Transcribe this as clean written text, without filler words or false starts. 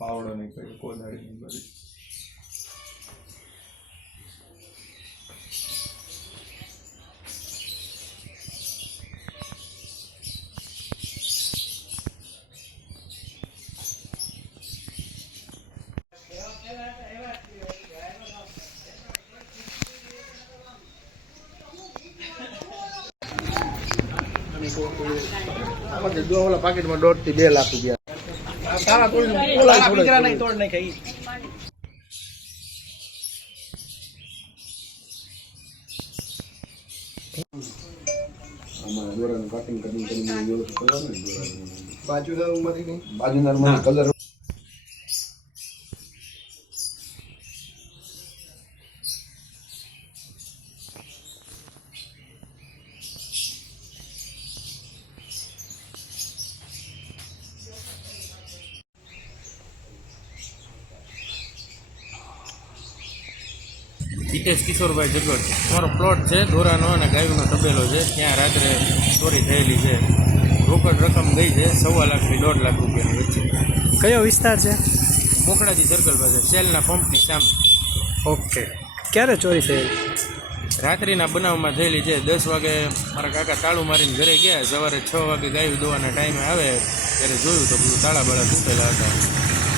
પાવડો નહીં કર્યો કોદાળી નહીં કરી પાકેટમાં 1.5 થી 2 લાખ રૂપિયા તારા તોડ નહીં તોડ નહીં ખાઈ આમાં દોરાનું કટિંગ કરીને વ્યવસ્થિત કરવાનું બાજુના કલર હિતેશ કિશોરભાઈ જગડ તમારો પ્લોટ છે દોરાનો અને ગાયનો તબેલો છે ત્યાં રાત્રે ચોરી થયેલી છે રોકડ રકમ ગઈ છે 1.25 લાખથી 1.5 લાખ રૂપિયાની વચ્ચે કયો વિસ્તાર છે મોકળાજી સર્કલ પાસે સેલના પંપની સામે ઓકે ક્યારે ચોરી થયેલી રાત્રિના બનાવમાં થયેલી છે 10 વાગે મારા કાકા તાળું મારીને ઘરે ગયા સવારે 6 વાગે ગાયું દોવાના ટાઈમે આવે ત્યારે જોયું તો બધું તાળા બાળા તૂટેલા હતા